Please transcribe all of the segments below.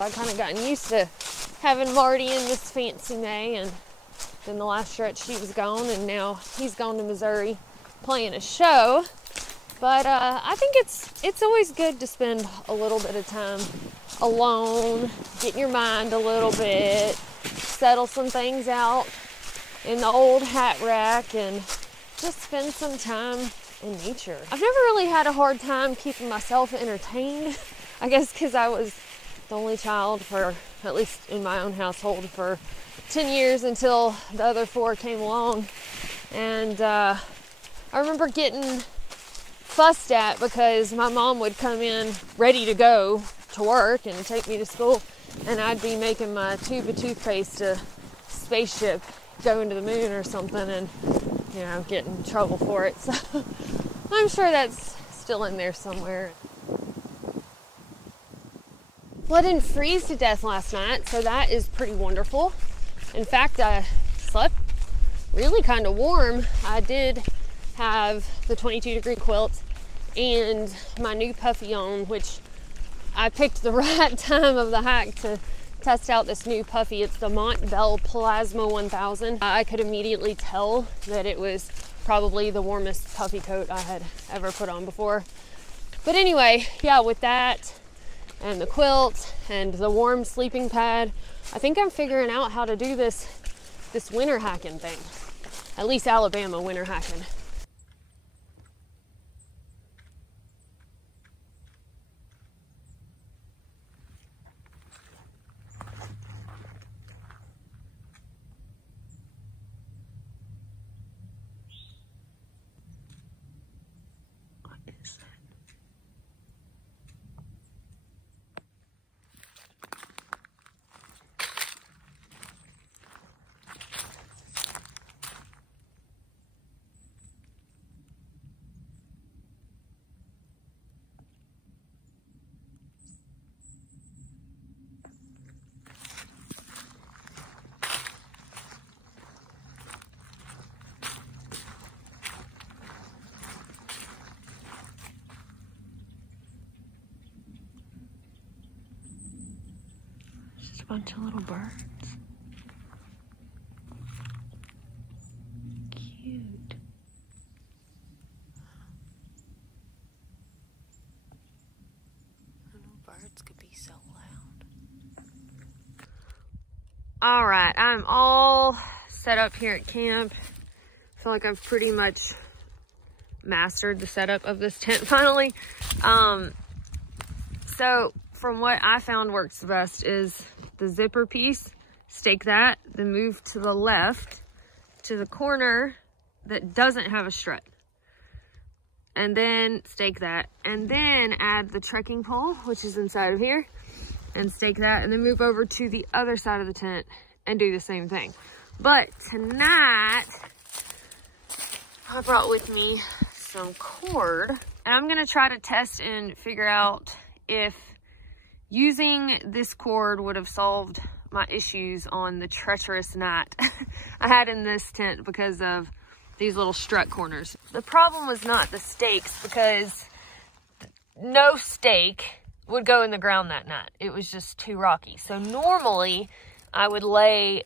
I've kind of gotten used to having Marty in this fancy May, and then the last stretch she was gone, and now he's gone to Missouri playing a show. But I think it's always good to spend a little bit of time alone, get in your mind a little bit, settle some things out in the old hat rack, and just spend some time in nature. I've never really had a hard time keeping myself entertained, I guess because I was the only child for, at least in my own household, for 10 years until the other 4 came along. And I remember getting fussed at because my mom would come in ready to go to work and take me to school, and I'd be making my tube of toothpaste to spaceship going to the moon or something, and you know, get in trouble for it. So I'm sure that's still in there somewhere. Well, I didn't freeze to death last night, so that is pretty wonderful. In fact, I slept really kind of warm. I did have the 22-degree quilt and my new Puffy on, which I picked the right time of the hike to test out this new Puffy. It's the Montbell Plasma 1000. I could immediately tell that it was probably the warmest puffy coat I had ever put on before. But anyway, yeah, with that and the quilt and the warm sleeping pad, I think I'm figuring out how to do this winter hiking thing. At least Alabama winter hiking. A bunch of little birds. Cute. Little birds could be so loud. All right, I'm all set up here at camp. I feel like I've pretty much mastered the setup of this tent finally. So from what I found works the best is the zipper piece. Stake that, then move to the left to the corner that doesn't have a strut, and then stake that, and then add the trekking pole, which is inside of here, and stake that, and then move over to the other side of the tent and do the same thing. But tonight I brought with me some cord, and I'm gonna try to test and figure out if using this cord would have solved my issues on the treacherous night I had in this tent because of these little strut corners. The problem was not the stakes, because no stake would go in the ground that night. It was just too rocky. So normally I would lay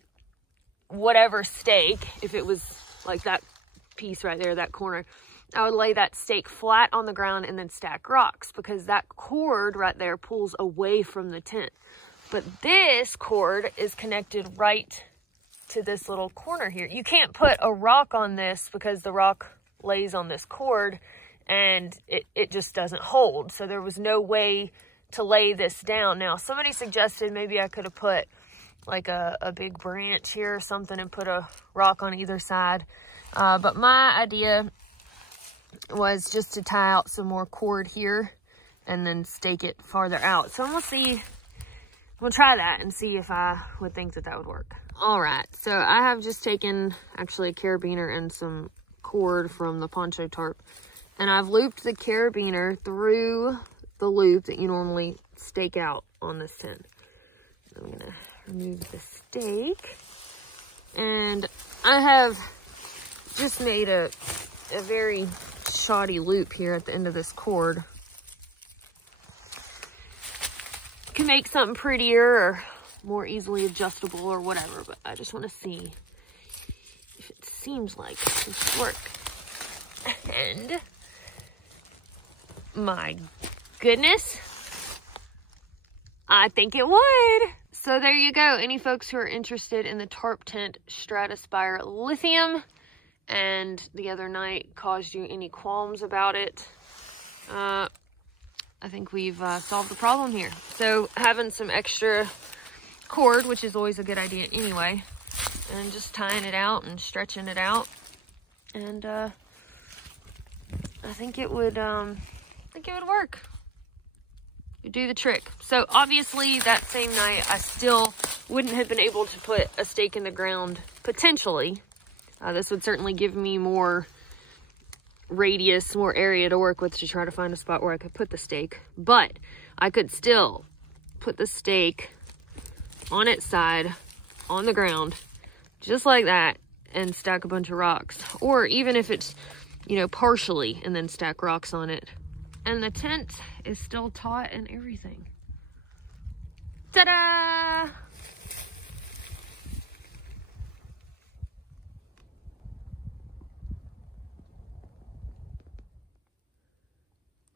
whatever stake, if it was like that piece right there, that corner, I would lay that stake flat on the ground and then stack rocks, because that cord right there pulls away from the tent. But this cord is connected right to this little corner here. You can't put a rock on this because the rock lays on this cord and it just doesn't hold. So there was no way to lay this down. Now, somebody suggested maybe I could have put like a big branch here or something and put a rock on either side. But my idea was just to tie out some more cord here and then stake it farther out. So I'm gonna see, we'll try that and see if I would think that that would work. All right, so I have just taken actually a carabiner and some cord from the poncho tarp, and I've looped the carabiner through the loop that you normally stake out on this tent. I'm gonna remove the stake, and I have just made a very shoddy loop here at the end of this cord. You can make something prettier or more easily adjustable or whatever, but I just want to see if it seems like this would work. And my goodness, I think it would. So there you go. Any folks who are interested in the Tarptent Stratospire Lithium and the other night caused you any qualms about it, I think we've solved the problem here. So having some extra cord, which is always a good idea anyway, and just tying it out and stretching it out, and I think it would work. You do the trick. So obviously that same night I still wouldn't have been able to put a stake in the ground potentially. This would certainly give me more radius, more area to work with to try to find a spot where I could put the stake, but I could still put the stake on its side on the ground just like that and stack a bunch of rocks, or even if it's, you know, partially, and then stack rocks on it, and the tent is still taut and everything. Ta-da!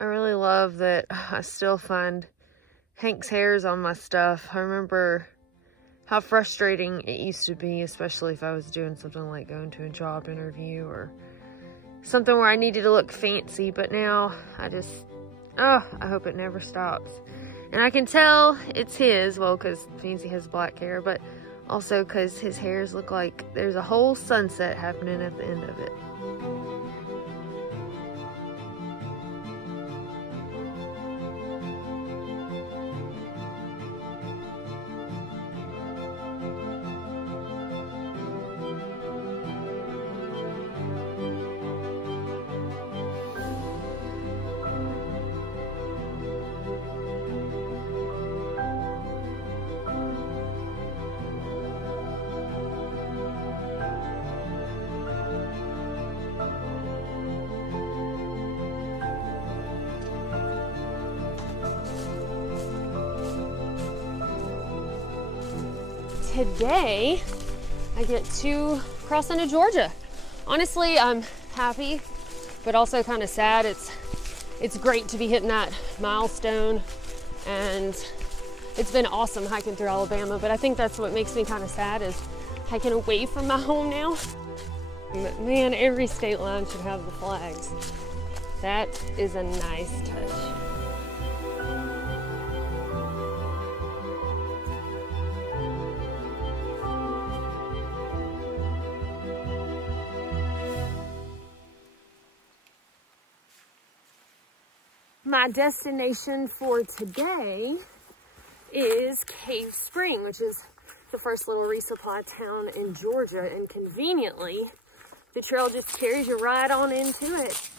I really love that I still find Hank's hairs on my stuff. I remember how frustrating it used to be, especially if I was doing something like going to a job interview or something where I needed to look fancy, but now I just, I hope it never stops. And I can tell it's his, well, because Fancy has black hair, but also because his hairs look like there's a whole sunset happening at the end of it. Today, I get to cross into Georgia. Honestly, I'm happy, but also kind of sad. It's great to be hitting that milestone, and it's been awesome hiking through Alabama, but I think that's what makes me kind of sad, is hiking away from my home now. But man, every state line should have the flags. That is a nice touch. My destination for today is Cave Spring, which is the first little resupply town in Georgia, and conveniently, the trail just carries you right on into it.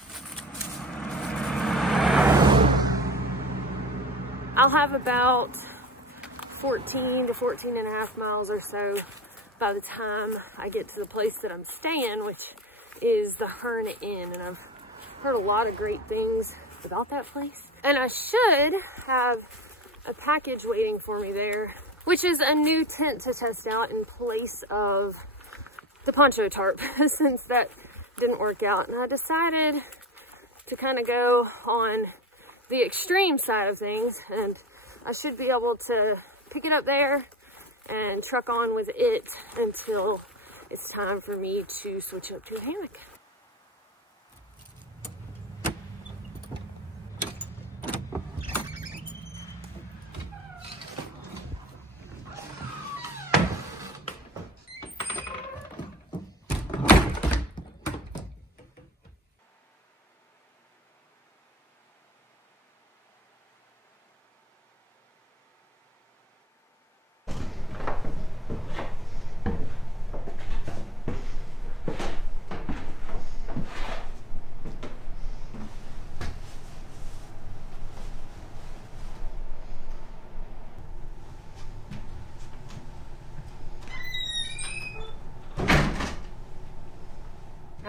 I'll have about 14 to 14 and a half miles or so by the time I get to the place that I'm staying, which is the Hearn Inn, and I've heard a lot of great things about that place. And I should have a package waiting for me there, which is a new tent to test out in place of the poncho tarp, since that didn't work out. And I decided to kind of go on the extreme side of things, and I should be able to pick it up there and truck on with it until it's time for me to switch up to a hammock.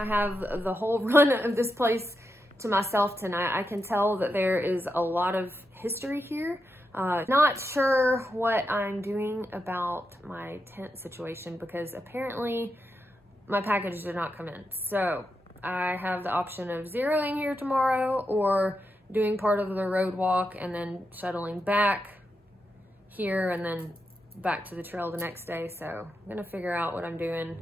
I have the whole run of this place to myself tonight. I can tell that there is a lot of history here. Not sure what I'm doing about my tent situation because apparently my package did not come in. So I have the option of zeroing here tomorrow or doing part of the road walk and then shuttling back here and then back to the trail the next day. So I'm gonna figure out what I'm doing.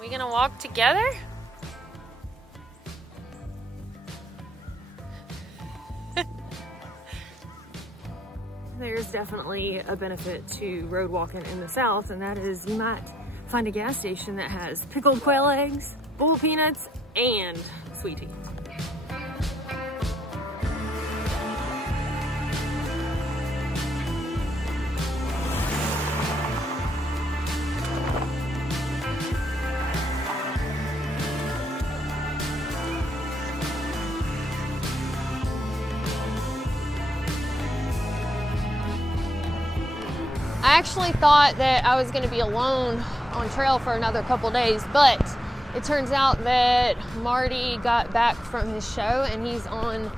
We gonna walk together? There's definitely a benefit to road walking in the South, and that is you might find a gas station that has pickled quail eggs, bowl of peanuts, and sweet tea. I actually thought that I was going to be alone on trail for another couple days, but it turns out that Marty got back from his show and he's on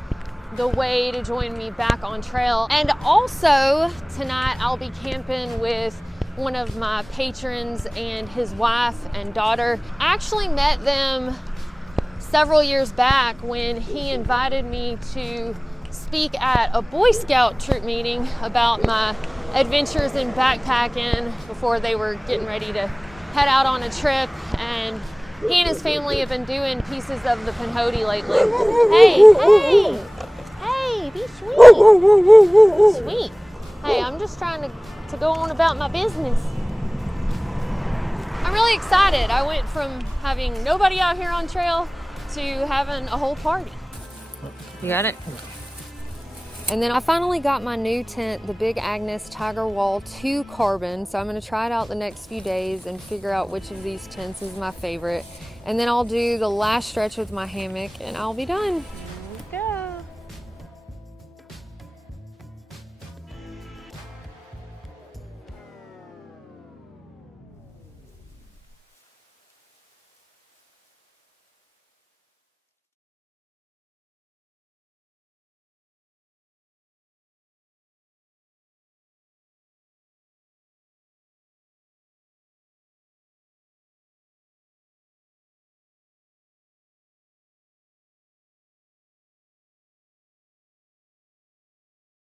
the way to join me back on trail. And also tonight I'll be camping with one of my patrons and his wife and daughter. I actually met them several years back when he invited me to speak at a Boy Scout troop meeting about my adventures in backpacking before they were getting ready to head out on a trip. And he and his family have been doing pieces of the Pinhoti lately. Hey, be sweet. Sweet. Hey, I'm just trying to go on about my business. I'm really excited. I went from having nobody out here on trail to having a whole party. You got it? And then I finally got my new tent, the Big Agnes Tiger Wall 2 Carbon. So I'm gonna try it out the next few days and figure out which of these tents is my favorite. And then I'll do the last stretch with my hammock and I'll be done.